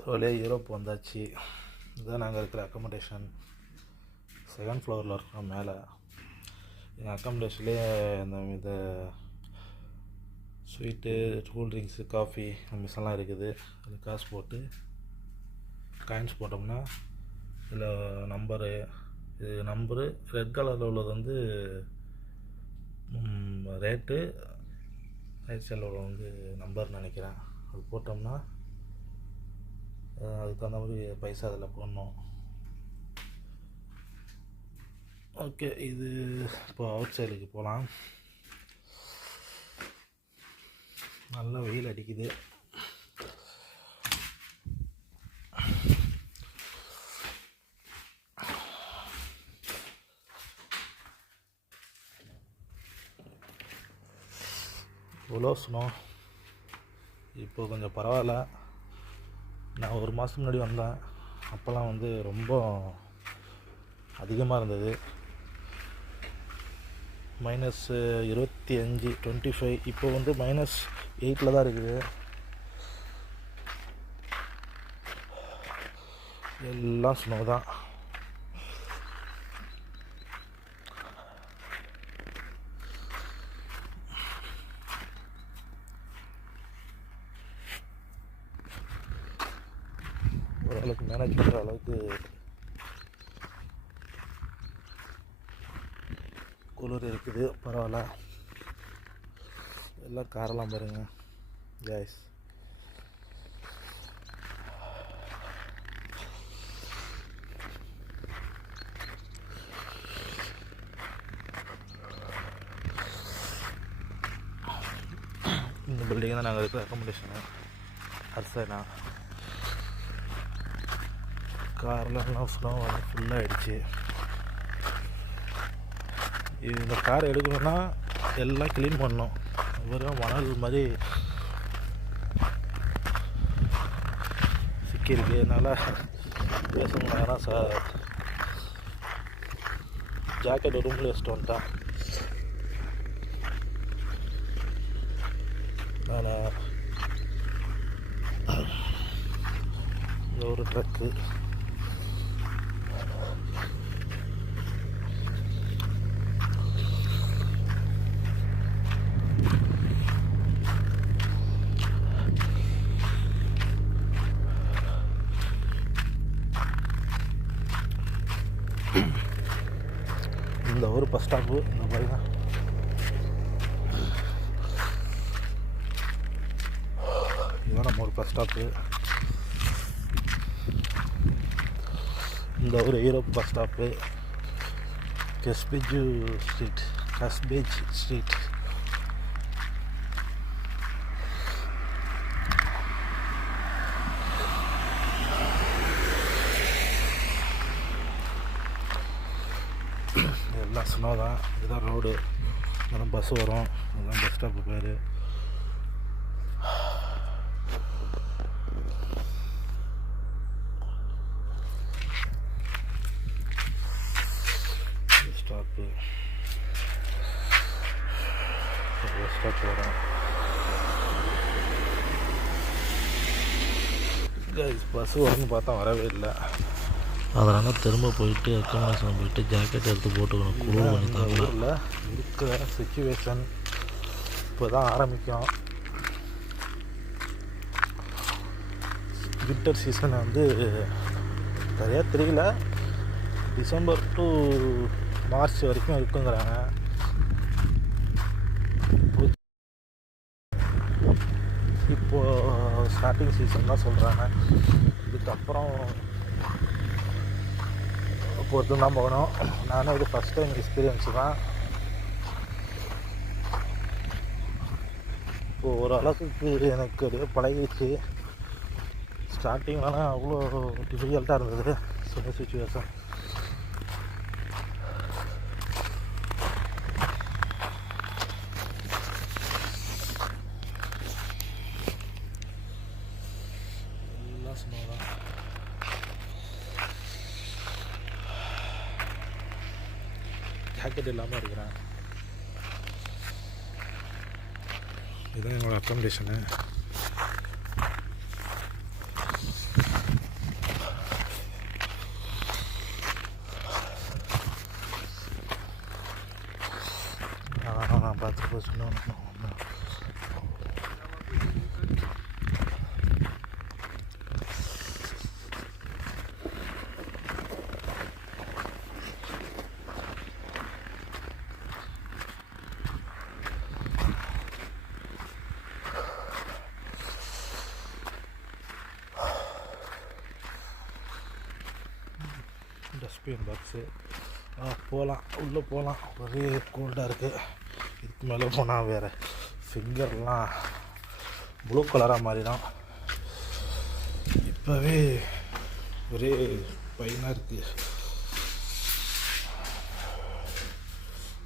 ஒரு வழியாக யூரோப் வந்தாச்சு. இதுதான் நாங்கள் இருக்கிற அக்கமடேஷன். செகண்ட் ஃப்ளோரில் இருக்கோம். மேலே எங்கள் அக்கமடேஷன்லேயே இந்த ஸ்வீட்டு, கூல் ட்ரிங்க்ஸு, காஃபி மிஷன்லாம் இருக்குது. அது காசு போட்டு காயின்ஸ் போட்டோம்னா இதில் நம்பரு, இது நம்பரு ரெட் கலரில் உள்ளது வந்து ரேட்டு, ரைட் சைடில் உள்ள வந்து நம்பர்னு நினைக்கிறேன். அது போட்டோம்னா அதுக்கு தகுந்த மாதிரி பைசா அதில் போடணும். ஓகே, இது இப்போ அவுட் சைடுக்கு போகலாம். நல்லா வெயில் அடிக்குது. இவ்வளோ ஸ்னோ. இப்போ கொஞ்சம் பரவாயில்ல. நான் ஒரு மாதம் முன்னாடி வந்தேன், அப்போல்லாம் வந்து ரொம்ப அதிகமாக இருந்தது. -25, 25. இப்போ வந்து -8 தான் இருக்குது. எல்லாம் ஸ்னோ தான். ஓரளவுக்கு மேனேஜ் பண்ணுற அளவுக்கு குளிர் இருக்குது, பரவாயில்ல. எல்லாம் காரெல்லாம் பாருங்க கைஸ். இந்த பில்டிங் தான் நாங்கள் இருக்கிற அக்கமடேஷனு. அர்சனா கார்லாம் ஸ்னோ வந்து ஃபுல்லாகிடுச்சு. இந்த கார் எடுக்கணும்னா எல்லாம் க்ளீன் பண்ணணும். வெறும் மணல் மாதிரி சிக்கியிருக்கு. அதனால் பேசுங்கன்னா சார் ஜாக்கெட் ரூமில் வச்சுட்டு வந்துட்டான். நான் ஒரு ட்ரக்கு இந்த ஒரு பஸ் ஸ்டாப்பு. இந்த பாருங்க, இதுதான் நம்ம ஒரு பஸ் ஸ்டாப்பு. இந்த ஒரு யூரோப் பஸ் ஸ்டாப்பு. கஸ்பேஜ் ஸ்ட்ரீட். எல்லாம் ஸ்னோ தான். இதுதான் ரோடு. அதான் பஸ் வரும். அதுதான் பஸ் ஸ்டாப்பு பேர். ஸ்டாப்பு பஸ் ஸ்டாப் வரும் கைஸ். பஸ் வரும்னு பார்த்தா வரவே இல்லை. அதனால் திரும்ப போயிட்டு அக்கமடேஷன் போயிட்டு ஜாக்கெட் எடுத்து போட்டுக்கணும். குளிர் பண்ணி தாங்கல. இருக்கிற சிச்சுவேஷன் இப்போ தான் ஆரம்பிக்கும். வின்டர் சீசன் வந்து சரியாக தெரியல. டிசம்பர் டு மார்ச் வரைக்கும் இருக்குங்கிறாங்க. இப்போது ஸ்டார்டிங் சீசன் தான் சொல்கிறாங்க. இதுக்கப்புறம் பொறுத்து தான் போகணும். நானும் இது ஃபஸ்ட் டைம் எக்ஸ்பீரியன்ஸு தான். இப்போது ஓரளவுக்கு எனக்கு அப்படியே பழகிடுச்சு. ஸ்டார்டிங்லாம் அவ்வளோ டிஃபிகல்ட்டாக இருந்தது சில சுச்சுவேஷன். எல்லாம் ஸ்னோ தான். ஜாக்கெட் இல்லாமல் இருக்கிறேன். இதுதான் என்னோடய அக்கமடேஷனு. டஸ்ட்பின் பாக்ஸு போகலாம், உள்ளே போகலாம். ஒரே கோல்டாக இருக்குது. இதுக்கு மேலே போனால் வேறு ஃபிங்கர்லாம் ப்ளூ கலராக மாறிடும். இப்போவே ஒரே பையனாக இருக்குது,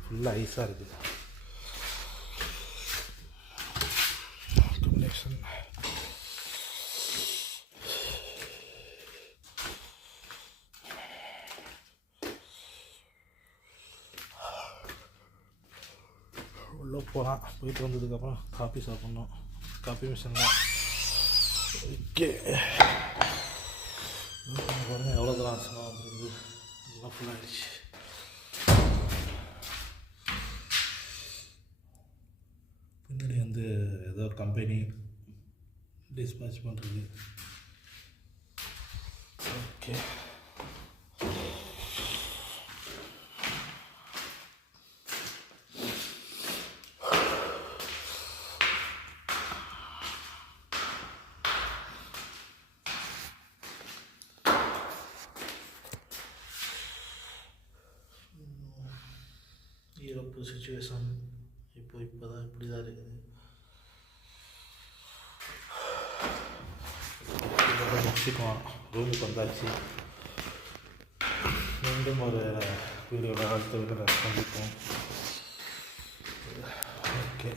ஃபுல்லாக ஐஸாக இருக்குது. கனெக்ஷன் உள்ளே போகலாம். போயிட்டு வந்ததுக்கப்புறம் காஃபி சாப்பிட்ணும். காஃபி மிஷின் தான். ஓகே, பாருங்கள் எவ்வளோ தூரம் ஆச்சுன்னா வந்து எல்லாம் ஃபுல்லாகிடுச்சு. பின்னாடி வந்து ஏதோ கம்பெனி டிஸ்பேச் பண்ணுறது. ஓகே, ஈரோப்பு சுச்சுவேஷன் இப்போ தான் இப்படி தான் இருக்குது. முடிச்சுக்குவோம். ரூமுக்கு வந்தாச்சு. மீண்டும் ஒரு வீடியோவில் அடுத்த வீடியோவில் சந்திப்போம். ஓகே.